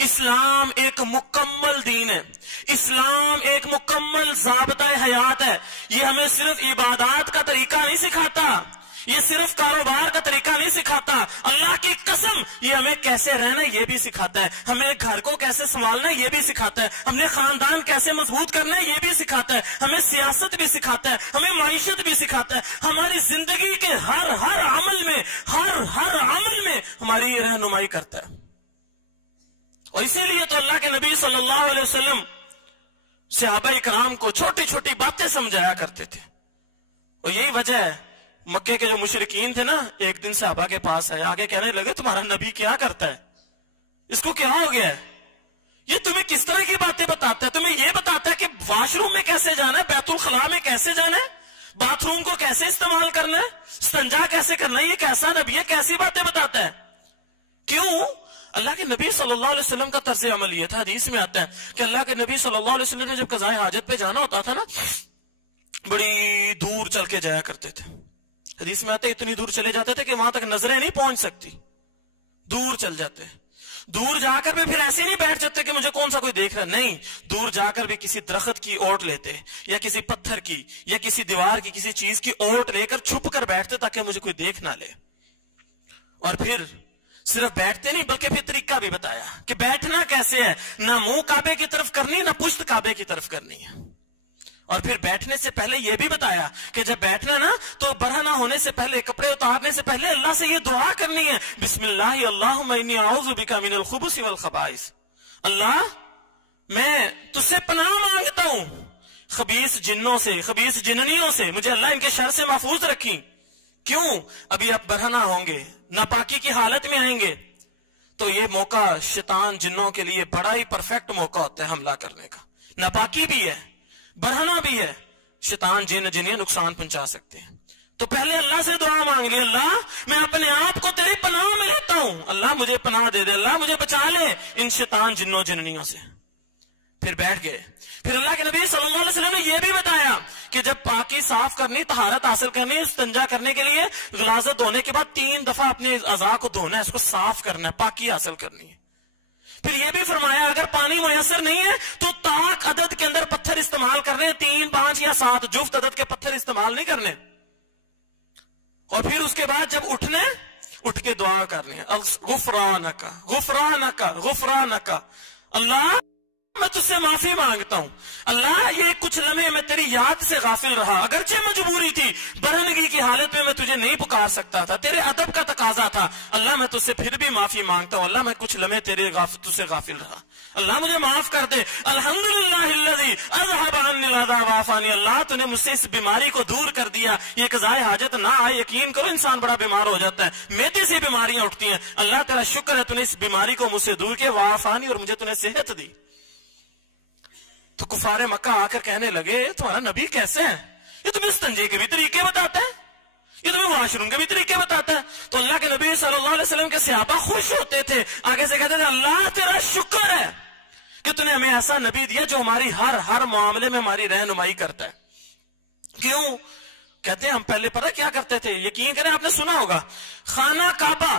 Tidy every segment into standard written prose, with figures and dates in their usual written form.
اسلام ایک مکمل دین ہے، اسلام ایک مکمل ضابطہ حیات ہے۔ یہ ہمیں صرف عبادات کا طریقہ نہیں سکھاتا، یہ صرف کاروبار کا طریقہ نہیں سکھاتا، اللہ کی قسم یہ ہمیں کیسے رہنا یہ بھی سکھاتا ہے، ہمیں گھر کو کیسے سنبھالنا یہ بھی سکھاتا ہے، ہمیں خاندان کیسے مضبوط کرنا ہے یہ بھی سکھاتا ہے، ہمیں سیاست بھی سکھاتا ہے، ہمیں معیشت بھی سکھاتا ہے، ہماری زندگی کے ہر عمل میں ہماری یہ رہنمائی کرتا ہے۔ اور اسی لیے تو اللہ کے نبی صلی اللہ علیہ وسلم صحابہ کرام کو چھوٹی چھوٹی باتیں سمجھایا کرتے تھے۔ اور یہی وجہ ہے مکے کے جو مشرکین تھے نا، ایک دن صحابہ کے پاس آئے، آگے کہنے لگے تمہارا نبی کیا کرتا ہے، اس کو کیا ہو گیا ہے، یہ تمہیں کس طرح کی باتیں بتاتا ہے، تمہیں یہ بتاتا ہے کہ واش روم میں کیسے جانا ہے، بیت الخلاء میں کیسے جانا ہے، باتھ روم کو کیسے استعمال کرنا ہے، استنجا کیسے کرنا ہے، یہ کیسا نبی ہے، کیسی باتیں بتاتا ہے۔ کیوں؟ اللہ کے نبی صلی اللہ علیہ وسلم کا طرز عمل یہ تھا، حدیث میں آتا ہے کہ اللہ کے نبی صلی اللہ علیہ وسلم نے جب قضاء حاجت پہ جانا ہوتا تھا نا، بڑی دور چل کے جایا کرتے تھے۔ حدیث میں آتے اتنی دور چلے جاتے تھے کہ وہاں تک نظریں نہیں پہنچ سکتی، دور چل جاتے، دور جا کر بھی پھر ایسے نہیں بیٹھ جاتے کہ مجھے کون سا کوئی دیکھ رہا، نہیں، دور جا کر بھی کسی درخت کی اوٹ لیتے یا کسی پتھر کی یا کسی دیوار کی کسی چیز کی اوٹ لے کر چھپ کر بیٹھتے تاکہ مجھے کوئی دیکھ نہ لے۔ اور پھر صرف بیٹھتے نہیں بلکہ پھر طریقہ بھی بتایا کہ بیٹھنا کیسے ہے، نہ منہ کعبے کی طرف کرنی نہ پشت کعبے کی طرف کرنی ہے۔ اور پھر بیٹھنے سے پہلے یہ بھی بتایا کہ جب بیٹھنا نا تو برہنہ ہونے سے پہلے، کپڑے اتارنے سے پہلے اللہ سے یہ دعا کرنی ہے، بسم اللہ اللہم انی اعوذ بک من الخبث والخبائث، اللہ میں تجھ سے پناہ مانگتا ہوں خبیث جنوں سے، خبیث جننیوں سے، مجھے اللہ ان کے شر سے محفوظ رکھی۔ کیوں؟ ابھی آپ برہنہ ہوں گے، ناپاکی کی حالت میں آئیں گے، تو یہ موقع شیطان جنوں کے لیے بڑا ہی پرفیکٹ موقع ہوتا ہے حملہ کرنے کا، ناپاکی بھی ہے، برہنہ بھی ہے، شیطان جن جنہیں نقصان پہنچا سکتے ہیں۔ تو پہلے اللہ سے دعا مانگ لی، اللہ میں اپنے آپ کو تیری پناہ میں لیتا ہوں، اللہ مجھے پناہ دے دے، اللہ مجھے بچا لے ان شیطان جنوں جننیوں سے۔ پھر بیٹھ گئے۔ پھر اللہ کے نبی صلی اللہ علیہ وسلم نے یہ بھی بتایا کہ جب پاکی صاف کرنی، طہارت حاصل کرنی، استنجا کرنے کے لیے غلاظت دھونے کے بعد 3 دفعہ اپنے اعضاء کو دھونا ہے، اس کو صاف کرنا ہے، پاکی حاصل کرنی ہے۔ پھر یہ بھی فرمایا اگر پانی میسر نہیں ہے تو طاق عدد کے اندر پتھر استعمال کرنے، 3، 5 یا 7 جفت عدد کے پتھر استعمال نہیں کرنے۔ اور پھر اس کے بعد جب اٹھنے، اٹھ کے دعا کرنی ہے، غفرانک غفرانک غفرانک، اللہ میں تجھ سے معافی مانگتا ہوں، اللہ یہ کچھ لمحے میں تیری یاد سے غافل رہا، اگرچہ مجبوری تھی، برہنگی کی حالت میں تجھے نہیں پکار سکتا تھا، تیرے ادب کا تقاضا تھا، اللہ میں تجھ سے پھر بھی معافی مانگتا ہوں، اللہ میں کچھ لمحے تجھ سے غافل رہا، اللہ مجھے معاف کر دے۔ الحمدللہ الذی اذهب عني العذاب وعافانی، اللہ تو نے مجھ سے اس بیماری کو دور کر دیا، یہ قضاء حاجت نہ آئے، یقین کرو انسان بڑا بیمار ہو جاتا ہے، میدے سے بیماریاں اٹھتی ہیں، اللہ تیرا شکر ہے تو نے اس بیماری کو مجھ سے دور کیا، وعافانی، اور مجھے تو نے صحت دی۔ تو کفار مکہ آ کر کہنے لگے تمہارا نبی کیسے ہے، یہ تمہیں استنجے کے بھی طریقے بتاتا ہے، یہ تمہیں واش روم کے بھی طریقے بتاتا ہے۔ تو اللہ کے نبی صلی اللہ علیہ وسلم کے صحابہ خوش ہوتے تھے، آگے سے کہتے تھے اللہ تیرا شکر ہے کہ تو نے ہمیں ایسا نبی دیا جو ہماری ہر معاملے میں ہماری رہنمائی کرتا ہے۔ کیوں؟ کہتے ہیں ہم پہلے پتہ کیا کرتے تھے، یقین کریں آپ نے سنا ہوگا، خانہ کعبہ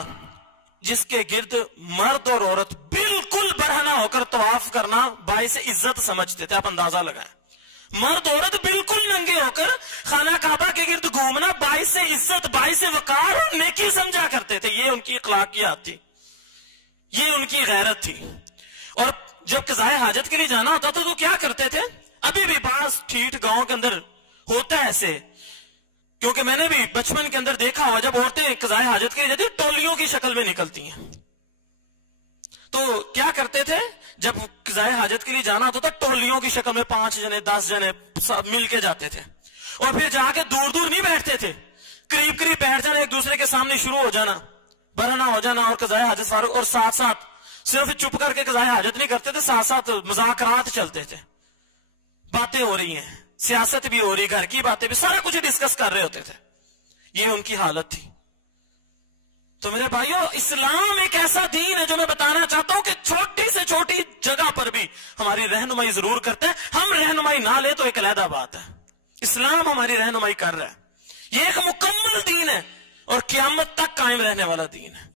جس کے گرد مرد اور عورت بالکل برہنہ ہو کر طواف کرنا باعث عزت سمجھتے تھے، آپ اندازہ لگائیں، مرد عورت بالکل ننگے ہو کر خانہ کعبہ کے گرد گھومنا باعث عزت، باعث وقار اور نیکی سمجھا کرتے تھے، یہ ان کی اخلاقیات تھی، یہ ان کی غیرت تھی۔ اور جب قضاء حاجت کے لیے جانا ہوتا تھا تو کیا کرتے تھے، ابھی بھی بعض ٹھیٹ گاؤں کے اندر ہوتا ہے ایسے، کیونکہ میں نے بھی بچپن کے اندر دیکھا ہوا جب عورتیں قضاء حاجت کے لیے جاتی ٹولیوں کی شکل میں نکلتی ہیں، تو کیا کرتے تھے جب قضاء حاجت کے لیے جانا ہوتا تھا ٹولیوں کی شکل میں 5 جنے 10 جنے سب مل کے جاتے تھے، اور پھر جا کے دور دور نہیں بیٹھتے تھے، قریب قریب بیٹھ جانا، ایک دوسرے کے سامنے شروع ہو جانا، برہنہ ہو جانا اور قضاء حاجت فارغ، اور ساتھ ساتھ صرف چپ کر کے قضاء حاجت نہیں کرتے تھے، ساتھ ساتھ مذاکرات چلتے تھے، باتیں ہو رہی ہیں، سیاست بھی ہو رہی، گھر کی باتیں بھی، سارا کچھ ڈسکس کر رہے ہوتے تھے، یہ ان کی حالت تھی۔ تو میرے بھائیو اسلام ایک ایسا دین ہے جو میں بتانا چاہتا ہوں کہ چھوٹی سے چھوٹی جگہ پر بھی ہماری رہنمائی ضرور کرتے ہیں، ہم رہنمائی نہ لے تو ایک علیحدہ بات ہے، اسلام ہماری رہنمائی کر رہا ہے، یہ ایک مکمل دین ہے اور قیامت تک قائم رہنے والا دین ہے۔